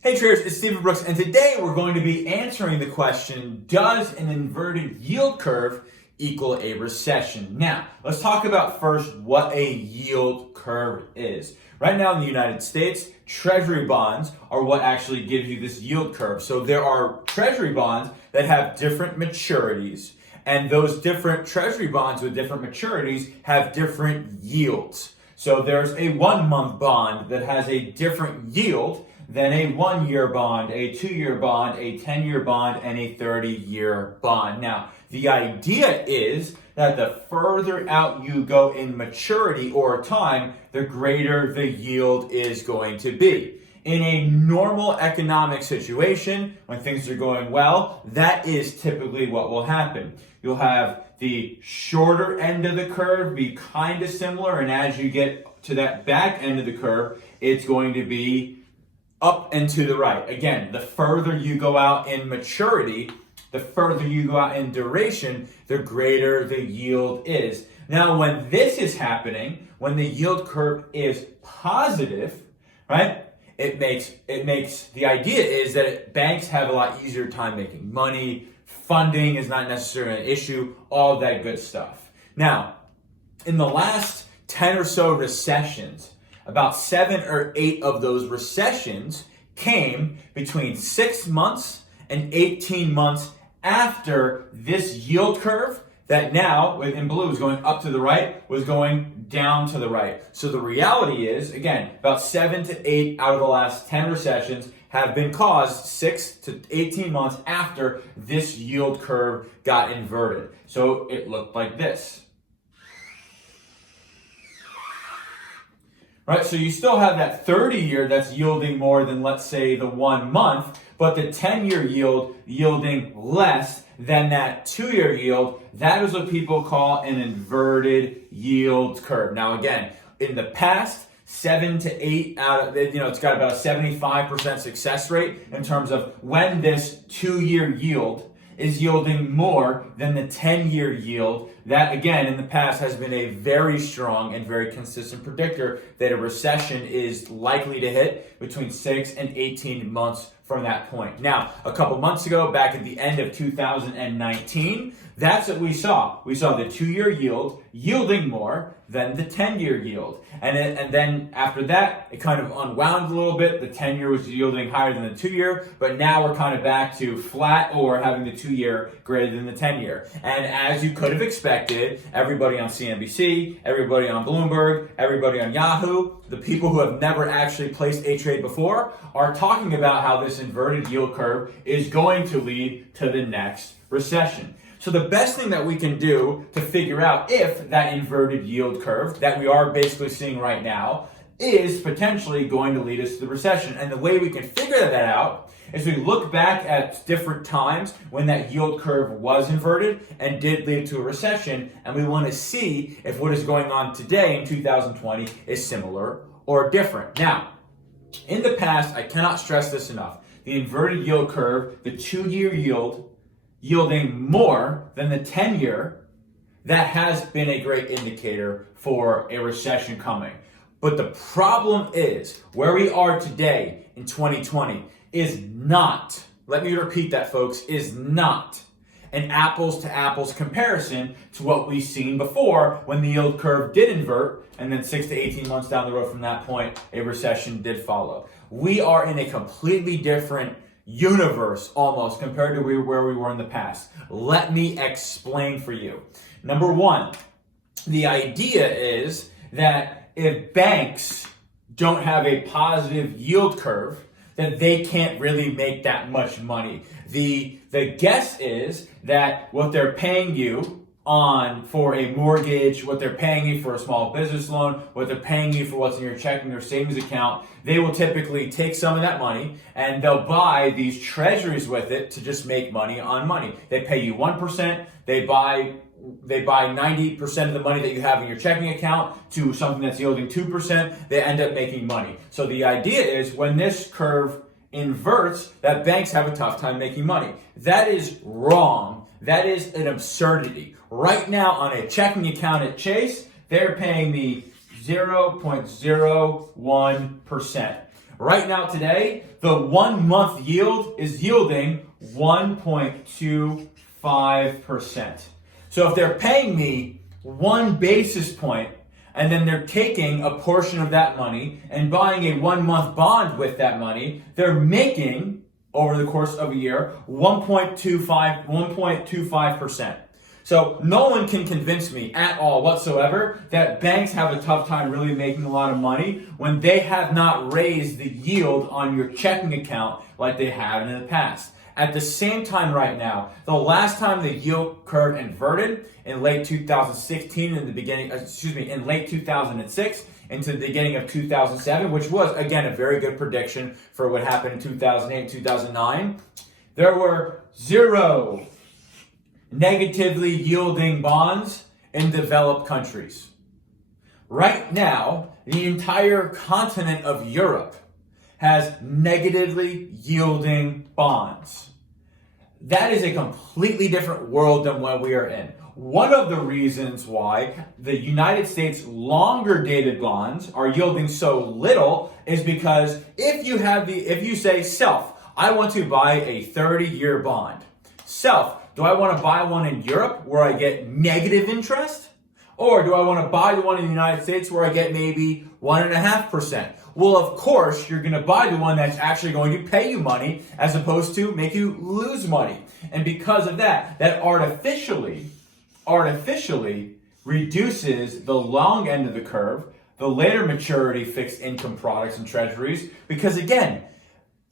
Hey traders, it's Stephen Brooks, and today we're going to be answering the question, does an inverted yield curve equal a recession? Now, let's talk about first what a yield curve is. Right now in the United States, treasury bonds are what actually gives you this yield curve. So there are treasury bonds that have different maturities, and those different treasury bonds with different maturities have different yields. So there's a 1-month bond that has a different yield than a 1-year bond, a 2-year bond, a 10-year bond, and a 30-year bond. Now, the idea is that the further out you go in maturity or time, the greater the yield is going to be. In a normal economic situation, when things are going well, that is typically what will happen. You'll have the shorter end of the curve be kind of similar, and as you get to that back end of the curve, it's going to be up and to the right. Again, the further you go out in maturity, the further you go out in duration, the greater the yield is. Now, when this is happening, when the yield curve is positive, right? It makes the idea is that banks have a lot easier time making money. Funding is not necessarily an issue, all of that good stuff. Now, in the last 10 or so recessions, about 7 or 8 of those recessions came between 6 months and 18 months after this yield curve that now, in blue, is going up to the right, was going down to the right. So the reality is, again, about 7 to 8 out of the last 10 recessions have been caused 6 to 18 months after this yield curve got inverted. So it looked like this. Right, so you still have that 30-year that's yielding more than, let's say, the 1 month, but the 10-year yield yielding less than that 2-year yield. That is what people call an inverted yield curve. Now, again, in the past, 7 to 8 out of, it's got about a 75% success rate in terms of when this 2-year yield is yielding more than the 10-year yield. That, again, in the past has been a very strong and very consistent predictor that a recession is likely to hit between 6 and 18 months from that point. Now, a couple months ago, back at the end of 2019, that's what we saw. We saw the 2-year yield yielding more than the 10-year yield. And then after that, it kind of unwound a little bit. The 10-year was yielding higher than the 2-year, but now we're kind of back to flat or having the 2-year greater than the 10-year. And as you could have expected, everybody on CNBC, everybody on Bloomberg, everybody on Yahoo, the people who have never actually placed a trade before are talking about how this inverted yield curve is going to lead to the next recession. So the best thing that we can do to figure out if that inverted yield curve that we are basically seeing right now is potentially going to lead us to the recession. And the way we can figure that out is we look back at different times when that yield curve was inverted and did lead to a recession, and we want to see if what is going on today in 2020 is similar or different. Now, in the past, I cannot stress this enough, the inverted yield curve, the 2-year yield, yielding more than the 10-year, that has been a great indicator for a recession coming. But the problem is, where we are today in 2020 is not, let me repeat that, folks, is not an apples to apples comparison to what we've seen before when the yield curve did invert, and then 6 to 18 months down the road from that point, a recession did follow. We are in a completely different universe almost compared to where we were in the past. Let me explain for you. Number one, the idea is that if banks don't have a positive yield curve, then they can't really make that much money. The guess is that what they're paying you for a mortgage, what they're paying you for a small business loan, what they're paying you for what's in your checking or savings account, they will typically take some of that money and they'll buy these treasuries with it to just make money on money. They pay you 1%, they buy 90% of the money that you have in your checking account to something that's yielding 2%, they end up making money. So the idea is when this curve inverts, that banks have a tough time making money. That is wrong. That is an absurdity. Right now on a checking account at Chase, they're paying me 0.01%. Right now today, the 1 month yield is yielding 1.25%. So if they're paying me 1 basis point and then they're taking a portion of that money and buying a 1 month bond with that money, they're making, over the course of a year, 1.25%. So no one can convince me at all whatsoever that banks have a tough time really making a lot of money when they have not raised the yield on your checking account like they have in the past. At the same time right now, the last time the yield curve inverted in late 2016 in late 2006 into the beginning of 2007, which was again a very good prediction for what happened in 2008 and 2009, there were 0 negatively yielding bonds in developed countries. Right now, the entire continent of Europe has negatively yielding bonds. That is a completely different world than what we are in. One of the reasons why the United States longer dated bonds are yielding so little is because if you say, self, I want to buy a 30-year bond. Self, do I want to buy one in Europe where I get negative interest? Or do I want to buy the one in the United States where I get maybe 1.5%? Well, of course, you're going to buy the one that's actually going to pay you money as opposed to make you lose money. And because of that, that artificially reduces the long end of the curve, the later maturity fixed income products and treasuries, because again,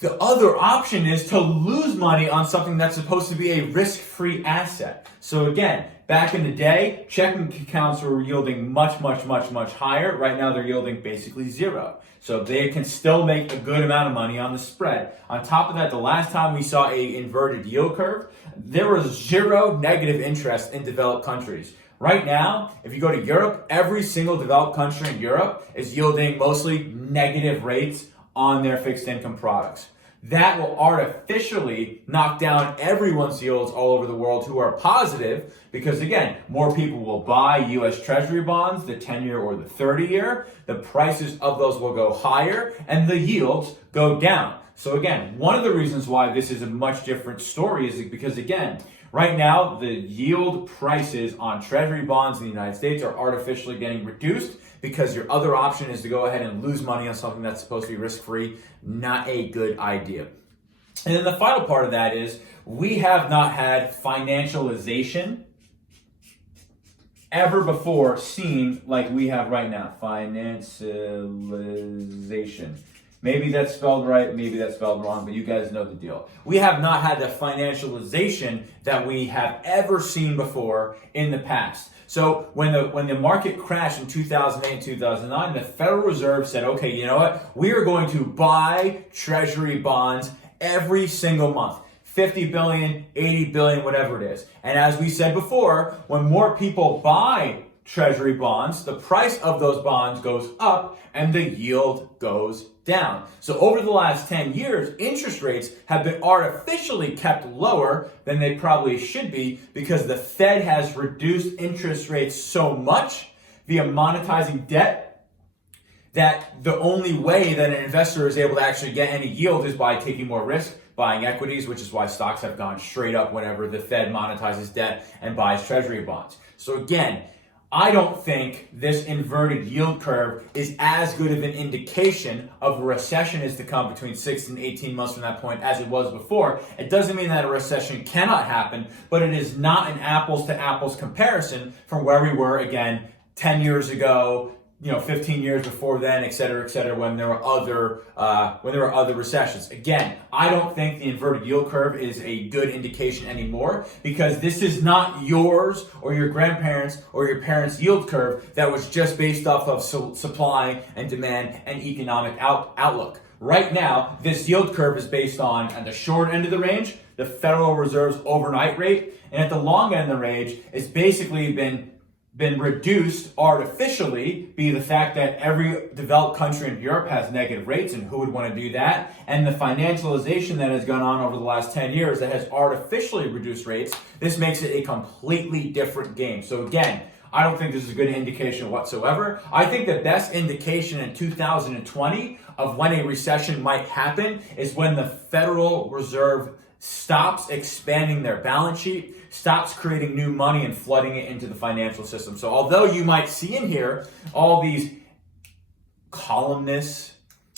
the other option is to lose money on something that's supposed to be a risk-free asset. So again, back in the day, checking accounts were yielding much higher. Right now, they're yielding basically 0. So they can still make a good amount of money on the spread. On top of that, the last time we saw a inverted yield curve, there was 0 negative interest in developed countries. Right now, if you go to Europe, every single developed country in Europe is yielding mostly negative rates on their fixed income products. That will artificially knock down everyone's yields all over the world who are positive because, again, more people will buy U.S. Treasury bonds, the 10-year or the 30-year. The prices of those will go higher and the yields go down. So, again, one of the reasons why this is a much different story is because, again, right now the yield prices on Treasury bonds in the United States are artificially getting reduced because your other option is to go ahead and lose money on something that's supposed to be risk-free. Not a good idea. And then the final part of that is we have not had financialization ever before seen like we have right now. Financialization. Maybe that's spelled right, maybe that's spelled wrong, but you guys know the deal. We have not had the financialization that we have ever seen before in the past. So when the market crashed in 2008 and 2009, the Federal Reserve said, okay, you know what? We are going to buy Treasury bonds every single month. 50 billion, 80 billion, whatever it is. And as we said before, when more people buy Treasury bonds, the price of those bonds goes up and the yield goes down. So over the last 10 years, interest rates have been artificially kept lower than they probably should be because the Fed has reduced interest rates so much via monetizing debt that the only way that an investor is able to actually get any yield is by taking more risk, buying equities, which is why stocks have gone straight up whenever the Fed monetizes debt and buys Treasury bonds. So again, I don't think this inverted yield curve is as good of an indication of a recession is to come between 6 and 18 months from that point as it was before. It doesn't mean that a recession cannot happen, but it is not an apples to apples comparison from where we were, again, 10 years ago, 15 years before then, et cetera, when there were other recessions. Again, I don't think the inverted yield curve is a good indication anymore because this is not yours or your grandparents' or your parents' yield curve that was just based off of supply and demand and economic outlook. Right now, this yield curve is based on, at the short end of the range, the Federal Reserve's overnight rate, and at the long end of the range, it's basically been reduced artificially be the fact that every developed country in Europe has negative rates, and who would want to do that? And the financialization that has gone on over the last 10 years that has artificially reduced rates, this makes it a completely different game. So again, I don't think this is a good indication whatsoever. I think the best indication in 2020 of when a recession might happen is when the Federal Reserve stops expanding their balance sheet, stops creating new money and flooding it into the financial system. So although you might see in here all these columnists,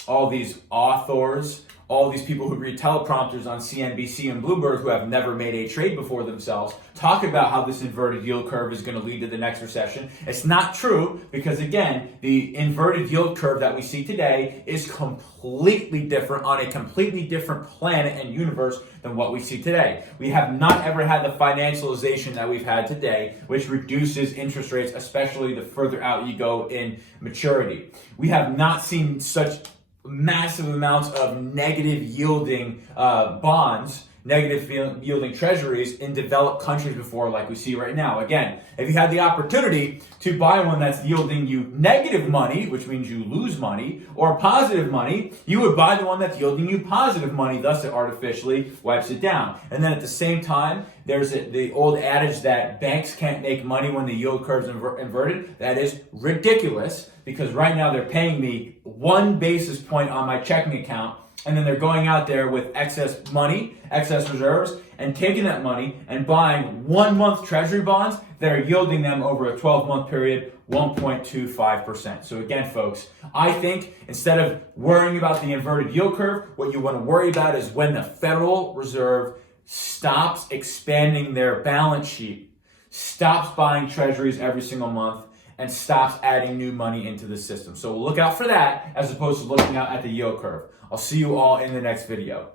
all these authors, all these people who read teleprompters on CNBC and Bloomberg who have never made a trade before themselves talk about how this inverted yield curve is going to lead to the next recession. It's not true because, again, the inverted yield curve that we see today is completely different on a completely different planet and universe than what we see today. We have not ever had the financialization that we've had today, which reduces interest rates, especially the further out you go in maturity. We have not seen such massive amounts of negative yielding bonds, negative yielding treasuries in developed countries before like we see right now. Again, if you had the opportunity to buy one that's yielding you negative money, which means you lose money, or positive money, you would buy the one that's yielding you positive money, thus it artificially wipes it down. And then at the same time, there's the old adage that banks can't make money when the yield curve's inverted. That is ridiculous, because right now they're paying me 1 basis point on my checking account, and then they're going out there with excess money, excess reserves, and taking that money and buying 1 month treasury bonds that are yielding them over a 12-month period 1.25%. So again, folks, I think instead of worrying about the inverted yield curve, what you want to worry about is when the Federal Reserve stops expanding their balance sheet, stops buying treasuries every single month, and stops adding new money into the system. So look out for that as opposed to looking out at the yield curve. I'll see you all in the next video.